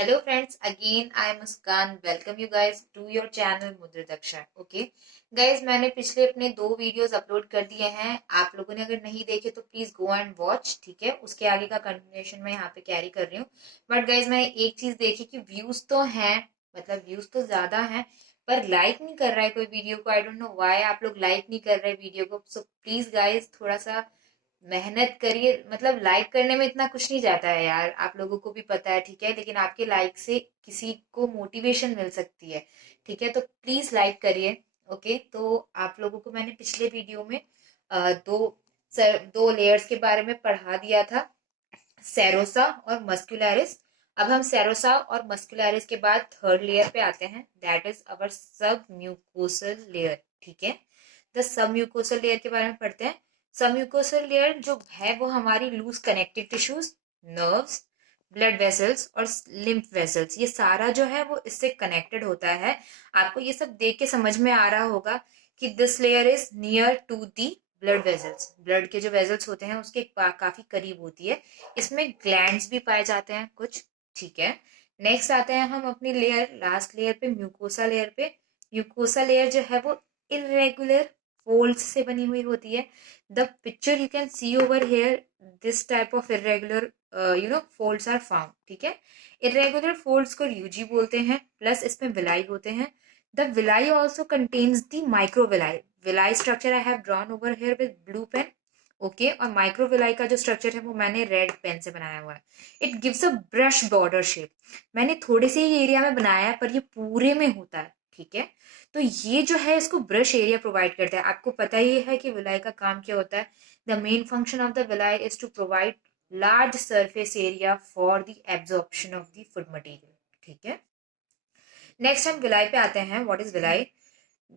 Hello friends, again I am Muskan. Welcome you guys to your channel मुद्रित Daksha. Okay guys, मैंने पिछले अपने 2 videos upload कर दिए हैं. आप लोगों ने अगर नहीं देखे तो प्लीज गो एंड वॉच. ठीक है, उसके आगे का कंटिन्यूएशन मैं यहाँ पे कैरी कर रही हूँ. बट गाइज मैंने एक चीज देखी कि व्यूज तो हैं, मतलब व्यूज तो ज्यादा हैं, पर लाइक नहीं कर रहा है कोई वीडियो को. आई डोंट नो व्हाई आप लोग लाइक नहीं कर रहे वीडियो को. सो प्लीज गाइज थोड़ा सा मेहनत करिए. मतलब लाइक करने में इतना कुछ नहीं जाता है यार, आप लोगों को भी पता है. ठीक है, लेकिन आपके लाइक से किसी को मोटिवेशन मिल सकती है. ठीक है, तो प्लीज लाइक करिए. ओके, तो आप लोगों को मैंने पिछले वीडियो में दो लेयर्स के बारे में पढ़ा दिया था, सेरोसा और मस्कुलरिस. अब हम सेरोसा और मस्कुलरिस के बाद थर्ड लेयर पे आते हैं, दैट इज अवर सब म्यूकोसल लेयर. ठीक है, द सब म्यूकोसल लेयर के बारे में पढ़ते हैं. सब म्यूकोसल लेयर जो है वो हमारी loose connective tissues, nerves, blood vessels और लिम्फ वेसल्स, ये सारा जो है वो इससे कनेक्टेड होता है. आपको ये सब देख के समझ में आ रहा होगा कि this layer is near to the blood vessels. Blood के जो वेसल्स होते हैं उसके काफी करीब होती है. इसमें ग्लैंड्स भी पाए जाते हैं कुछ. ठीक है, नेक्स्ट आते हैं हम अपनी लेयर, लास्ट लेयर पे, म्यूकोसा लेयर पे. म्यूकोसा लेयर जो है वो इरेगुलर फोल्ड्स से बनी हुई होती है. The picture you can see over here, this type of irregular folds are found. ठीक है, इरेगुलर फोल्ड्स को यूजी बोलते हैं, प्लस इसमें विलाई होते हैं. The villi also contains the microvilli. Villi structure I have drawn over here with blue pen. Okay, और microvilli का जो स्ट्रक्चर है वो मैंने रेड पेन से बनाया हुआ है. It gives a brush border shape. मैंने थोड़े से ही एरिया में बनाया है पर ये पूरे में होता है. ठीक है, तो ये जो है इसको ब्रश एरिया प्रोवाइड करता है. आपको पता ही है कि विलाई का काम क्या होता है. The main function of the villi is to provide large surface area for the absorption of the food material. ठीक है, नेक्स्ट हम विलाई पे आते हैं. What is villi?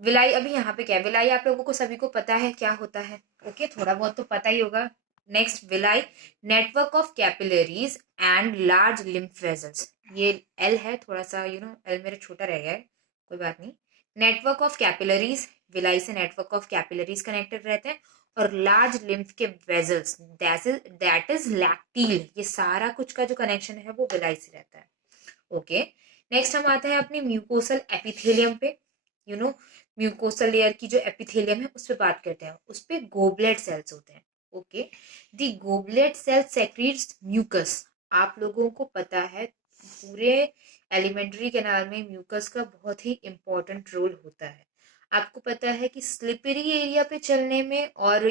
विलाई अभी यहाँ पे क्या है, विलाई आप लोगों को सभी को पता है क्या होता है. ओके, थोड़ा बहुत तो पता ही होगा. Next, villi network of capillaries and large lymph vessels. ये एल है, थोड़ा सा एल मेरा छोटा रह गया है, कोई बात नहीं. नेटवर्क ऑफ कैपिलरीज, विलाई से नेटवर्क ऑफ कैपिलरीज कनेक्टेड रहते हैं. और लार्ज लिम्फ के वेसल्स, दैट इज लैक्टील. ये सारा कुछ का जो कनेक्शन है वो विलाई से रहता है. ओके, नेक्स्ट हम आते हैं अपनी म्यूकोसल एपिथेलियम पे. म्यूकोसल लेयर की जो एपिथेलियम है उस पर बात करते हैं. उस पर गोबलेट सेल्स होते हैं. ओके, दी गोबलेट सेल सेक्रीट्स म्यूकस. आप लोगों को पता है पूरे एलिमेंट्री कैनाल में म्यूकस का बहुत ही इंपॉर्टेंट रोल होता है. आपको पता है कि स्लिपरी एरिया पे चलने में और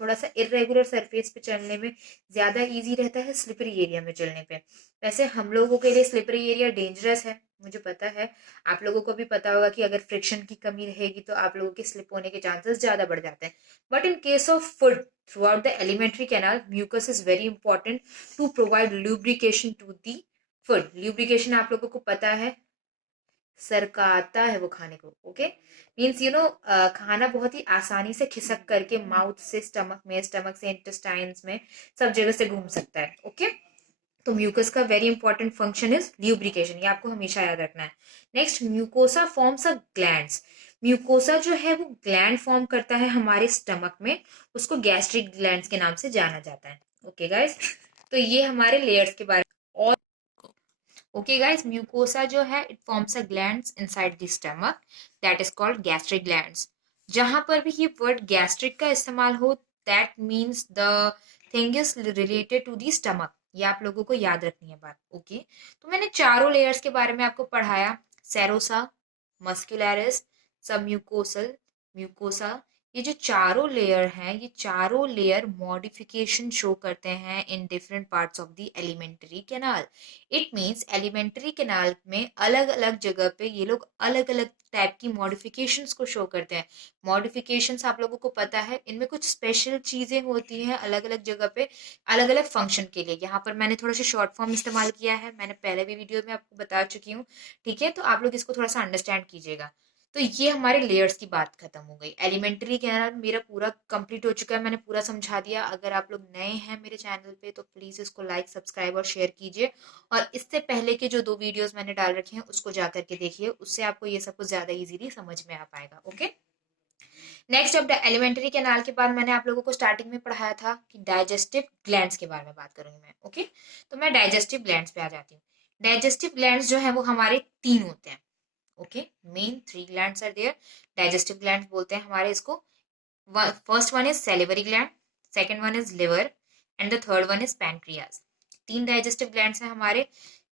थोड़ा सा इरेगुलर सरफेस पे चलने में ज्यादा इजी रहता है स्लिपरी एरिया में चलने पे. वैसे हम लोगों के लिए स्लिपरी एरिया डेंजरस है, मुझे पता है. आप लोगों को भी पता होगा कि अगर फ्रिक्शन की कमी रहेगी तो आप लोगों के स्लिप होने के चांसेस ज्यादा बढ़ जाते हैं. But in case of food throughout the alimentary canal, mucus is very important to provide lubrication to the food. Lubrication आप लोगों को पता है, सरकाता है वो खाने को. ओके, मीन्स खाना बहुत ही आसानी से खिसक करके माउथ से स्टमक में, स्टमक से इंटेस्टाइन्स में, सब जगह से घूम सकता है. ओके, तो म्यूकस का very important function is lubrication, ये आपको हमेशा याद रखना है. Next, mucosa forms a glands. Mucosa जो है वो ग्लैंड फॉर्म करता है हमारे स्टमक में, उसको गैस्ट्रिक ग्लैंड्स के नाम से जाना जाता है. ओके गाइस, तो ये हमारे लेयर्स के बारे में. और ओके गाइस, म्यूकोसा जो है it forms a glands inside the stomach, that is called gastric glands. जहां पर भी ये वर्ड गैस्ट्रिक का इस्तेमाल हो, that means the thing is related to the stomach. ये आप लोगों को याद रखनी है बात. ओके, तो मैंने चारों लेयर्स के बारे में आपको पढ़ाया, सेरोसा, मस्कुलरिस, सब म्यूकोसल, म्यूकोसा. ये जो चारों लेयर हैं, ये चारों लेयर मॉडिफिकेशन शो करते हैं in different parts of the alimentary canal. It means alimentary canal में अलग अलग जगह पे ये लोग अलग अलग टाइप की मॉडिफिकेशंस को शो करते हैं. मॉडिफिकेशंस आप लोगों को पता है, इनमें कुछ स्पेशल चीजें होती हैं अलग अलग जगह पे, अलग अलग फंक्शन के लिए. यहाँ पर मैंने थोड़ा सा शॉर्ट फॉर्म इस्तेमाल किया है, मैंने पहले भी वीडियो में आपको बता चुकी हूँ. ठीक है, तो आप लोग इसको थोड़ा सा अंडरस्टैंड कीजिएगा. तो ये हमारे लेयर्स की बात खत्म हो गई. एलिमेंट्री कैनाल मेरा पूरा कंप्लीट हो चुका है, मैंने पूरा समझा दिया. अगर आप लोग नए हैं मेरे चैनल पे तो प्लीज इसको लाइक, सब्सक्राइब और शेयर कीजिए. और इससे पहले के जो 2 वीडियोस मैंने डाल रखे हैं उसको जाकर के देखिए, उससे आपको ये सब कुछ ज्यादा इजीली समझ में आ पाएगा. ओके, नेक्स्ट, अब एलिमेंट्री कैनाल के बाद मैंने आप लोगों को स्टार्टिंग में पढ़ाया था कि डाइजेस्टिव ग्लैंड्स के बारे में बात करूंगी मैं. ओके, तो मैं डाइजेस्टिव ग्लैंड्स पे आ जाती हूँ. डाइजेस्टिव ग्लैंड्स जो है वो हमारे 3 होते हैं। Okay, main 3 glands are there. Digestive glands बोलते हैं हमारे इसको। First one is salivary gland, second one is liver and the third one is pancreas. 3 digestive glands हैं हमारे।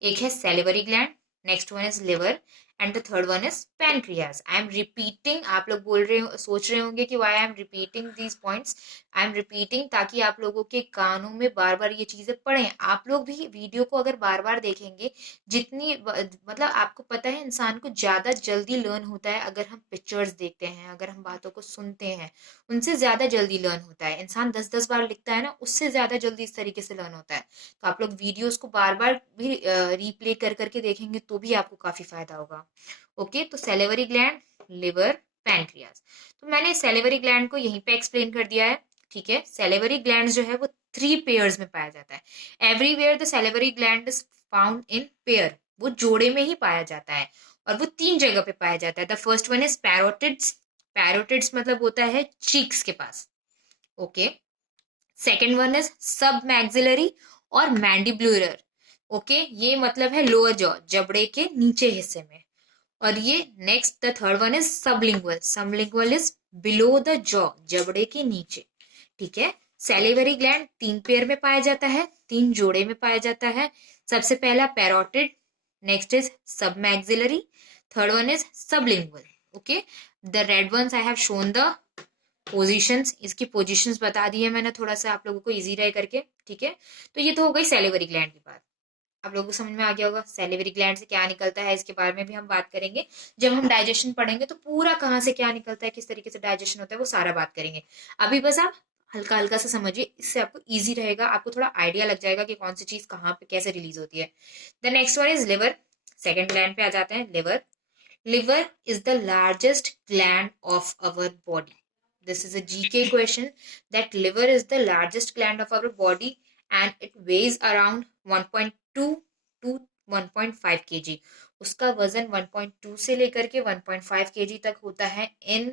एक है salivary gland, next one is liver and the third one is pancreas. I am repeating, आप लोग बोल रहे हो, सोच रहे होंगे कि why I am repeating these points. I am repeating ताकि आप लोगों के कानों में बार बार ये चीजें पढ़ें। आप लोग भी वीडियो को अगर बार बार देखेंगे, मतलब आपको पता है इंसान को ज्यादा जल्दी लर्न होता है अगर हम पिक्चर्स देखते हैं, अगर हम बातों को सुनते हैं, उनसे ज्यादा जल्दी लर्न होता है। इंसान 10-10 बार लिखता है ना, उससे ज्यादा जल्दी इस तरीके से लर्न होता है। तो आप लोग वीडियोस को बार बार भी रिप्ले कर करके देखेंगे तो भी आपको काफी फायदा होगा। ओके, तो सैलिवरी ग्लैंड, लिवर, पैनक्रियाज। तो मैंने सैलिवरी ग्लैंड को यहीं पे एक्सप्लेन कर दिया है। ठीक है, सैलिवरी ग्लैंड जो है वो 3 पेयर्स में पाया जाता है। Everywhere the salivary gland is found in pair, वो जोड़े में ही पाया जाता है और वो 3 जगह पे पाया जाता है। The first one is parotids. Parotids मतलब होता है चीक्स के पास। Okay, second one is submaxillary और मैंडिबुलर। ओके, ये मतलब है लोअर जॉ, जबड़े के नीचे हिस्से में। और ये next the third one is sublingual. Sublingual is below the jaw, जबड़े के नीचे। ठीक है, सैलिवरी ग्लैंड 3 पेयर में पाया जाता है, 3 जोड़े में पाया जाता है। सबसे पहला parotid, next is submaxillary, third one is sublingual. Okay, the red ones I have shown the positions, इसकी पोजीशंस बता दी है मैंने थोड़ा सा आप लोगों को इजी रहे करके। ठीक है, तो ये तो हो गई सैलिवरी ग्लैंड की बात। आप लोगों को समझ में आ गया होगा सैलिवरी ग्लैंड से क्या निकलता है, इसके बारे में भी हम बात करेंगे। जब हम डाइजेशन पढ़ेंगे तो पूरा कहाँ से क्या निकलता है, किस तरीके से डाइजेशन होता है, वो सारा बात करेंगे। अभी बस आप हल्का हल्का से समझिए, इससे आपको इजी रहेगा, आपको थोड़ा आइडिया लग जाएगा कि कौन सी चीज कहाँ पे कैसे रिलीज होती है। The next one is liver. Second gland पे आ जाते हैं, liver. Liver is the largest gland of our body. This is a GK question, that liver is the largest gland of our body and it weighs around 1.2 to 1.5 kg. उसका वजन 1.2 से लेकर के 1.5 kg तक होता है in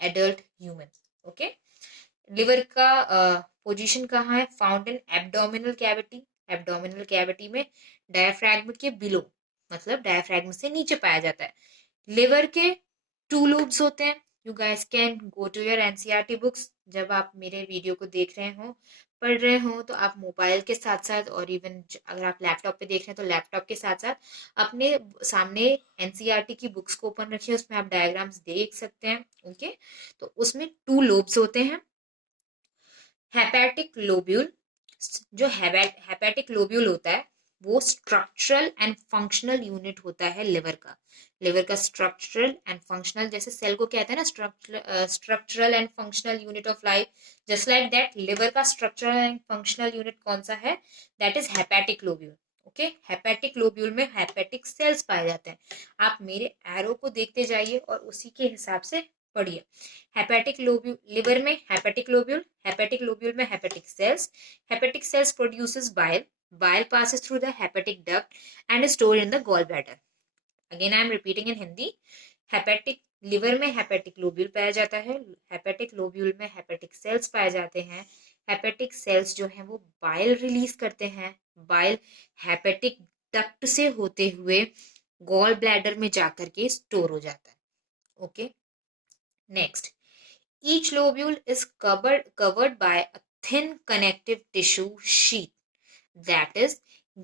adult humans. Okay? Liver का position कहाँ है? Found in abdominal cavity. Abdominal cavity में डायफ्रैगम के बिलो, मतलब डायफ्रैगम से नीचे पाया जाता है। लिवर के 2 लोब्स होते हैं। You guys can go to your NCERT books. जब आप मेरे वीडियो को देख रहे हो, पढ़ रहे हो, तो आप मोबाइल के साथ साथ और इवन अगर आप लैपटॉप पे देख रहे हैं तो लैपटॉप के साथ साथ अपने सामने एनसीईआरटी की बुक्स को ओपन रखिए, उसमें आप डायग्राम्स देख सकते हैं। ओके, तो उसमें 2 लोब्स होते हैं। हेपेटिक लोब्यूल, जो हेपेटिक लोब्यूल होता है वो स्ट्रक्चरल एंड फंक्शनल यूनिट होता है लिवर का। लिवर का स्ट्रक्चरल एंड फंक्शनल, जैसे सेल को कहते हैं ना structural and functional unit of life, just like that liver का स्ट्रक्चरल एंड फंक्शनल यूनिट कौन सा है? That is hepatic lobule. Okay, hepatic lobule में हेपेटिक सेल्स पाए जाते हैं। आप मेरे एरो को देखते जाइए और उसी के हिसाब से पढ़िए। हेपेटिक लोब्यूल, लिवर में हेपेटिक लोब्यूल में hepatic sales produces bile, bile passes through the hepatic duct and is stored in the gallbladder. Again I am repeating in Hindi. Hepatic liver में हेपेटिक लोब्यूल पाया जाता है, hepatic lobule में hepatic sales पाए जाते हैं। Hepatic sales जो हैं वो बाइल रिलीज करते हैं। बाइल हेपेटिक डक्ट से होते हुए गॉल ब्लैडर में जाकर के स्टोर हो जाता है। Okay, next, each lobule is covered by a thin connective tissue sheath, that is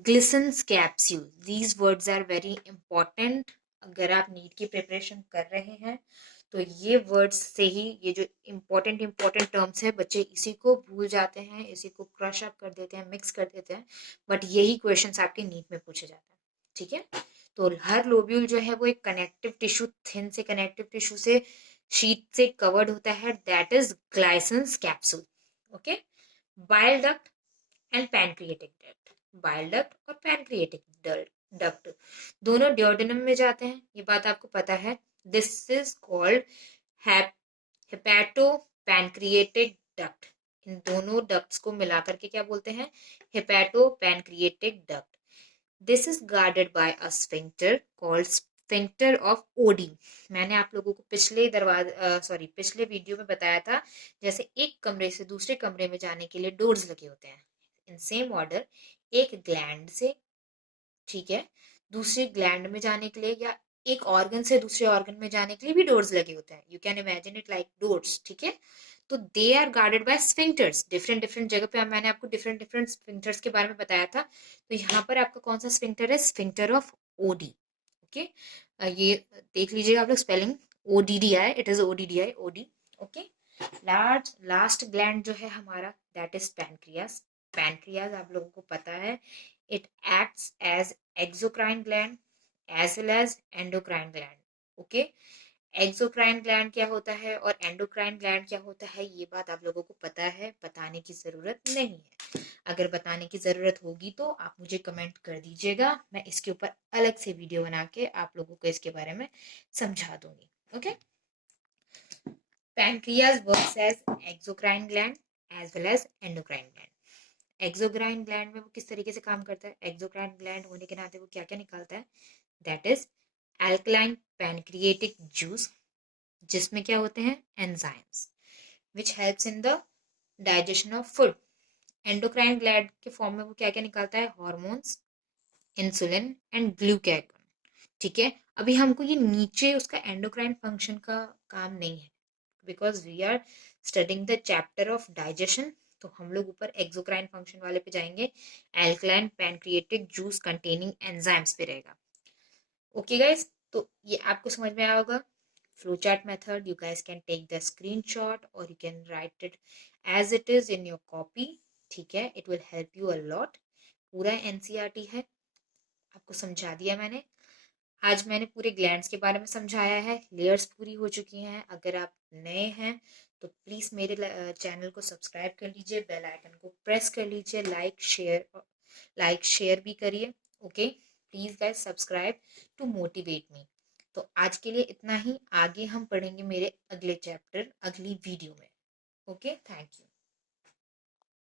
Glison's capsule. These words are very important. अगर आप नीट की प्रिपरेशन कर रहे हैं तो ये वर्ड्स से ही, ये जो इम्पोर्टेंट टर्म्स है, बच्चे इसी को भूल जाते हैं, इसी को क्रश अप कर देते हैं, मिक्स कर देते हैं, बट यही क्वेश्चंस आपके नीट में पूछे जाते हैं। ठीक है, तो हर लोब्यूल जो है वो एक कनेक्टिव टिश्यू, थिन से कनेक्टिव टिश्यू से, शीट से कवर्ड होता है, that is Glisson's capsule. Okay, bile duct and pancreatic duct. Bile duct और पैनक्रिएटिक डक्ट दोनों ड्यूodenum में जाते हैं, ये बात आपको पता है। This is called hepatopancreatic duct. इन दोनों डक्ट्स को मिलाकर के क्या बोलते हैं? Hepatopancreatic duct. This is guarded by a sphincter called sphincter of Oddi. मैंने आप लोगों को पिछले वीडियो में बताया था, जैसे एक कमरे से दूसरे कमरे में जाने के लिए डोर्स लगे होते हैं, इन सेम ऑर्डर एक ग्लैंड से ठीक है, दूसरे ग्लैंड में जाने के लिए या एक ऑर्गन से दूसरे ऑर्गन में जाने के लिए भी डोर्स लगे होते हैं. You can imagine it like doors. ठीक है, तो they are guarded by sphincters. Different different जगह पे मैंने आपको डिफरेंट डिफरेंट स्फिंक्टर्स के बारे में बताया था. तो यहाँ पर आपका कौन सा स्फिंक्टर है? Sphincter of OD. ओके, ये देख लीजिएगा आप लोग spelling. ODDI, it is ODDI, Oddi. Okay, last gland जो है हमारा, दैट इज पैनक्रियास. पैनक्रियास आप लोगों को पता है, it acts as exocrine gland as well as endocrine gland. Okay, exocrine gland क्या होता है और एंडोक्राइन ग्लैंड क्या होता है, ये बात आप लोगों को पता है, बताने की जरूरत नहीं है. अगर बताने की जरूरत होगी तो आप मुझे कमेंट कर दीजिएगा, मैं इसके ऊपर अलग से वीडियो बना के आप लोगों को इसके बारे में समझा दूंगी. Okay, pancreas works as exocrine gland as well as endocrine gland. Exocrine gland में वो किस तरीके से काम करता है? एक्सोक्राइन ग्लैंड होने के नाते वो क्या क्या निकालता है? That is alkaline pancreatic juice, जिसमें क्या होते हैं? Enzymes which helps in the digestion of food. Endocrine gland के फॉर्म में वो क्या क्या निकालता है? Hormones, insulin and glucagon. ठीक है, अभी हमको ये नीचे उसका एंडोक्राइन फंक्शन का काम नहीं है, because we are studying the chapter of digestion. तो हम लोग ऊपर एक्सोक्राइन फंक्शन वाले पे जाएंगे, alkaline pancreatic juice containing enzymes पे रहेगा. ओके गाइस, तो ये आपको समझ में आया होगा. flowchart method, you guys can take the screenshot or you can write it as it is in your copy. ठीक है, it will help you a lot. पूरा NCERT है, आपको समझा दिया मैंने. आज मैंने पूरे ग्लैंड्स के बारे में समझाया है, लेयर्स पूरी हो चुकी हैं. अगर आप नए हैं तो प्लीज़ मेरे चैनल को सब्सक्राइब कर लीजिए, बेल आइकन को प्रेस कर लीजिए, लाइक शेयर भी करिए. Okay, please guys subscribe to motivate me. तो आज के लिए इतना ही, आगे हम पढ़ेंगे मेरे अगले चैप्टर अगली वीडियो में. Okay, thank you.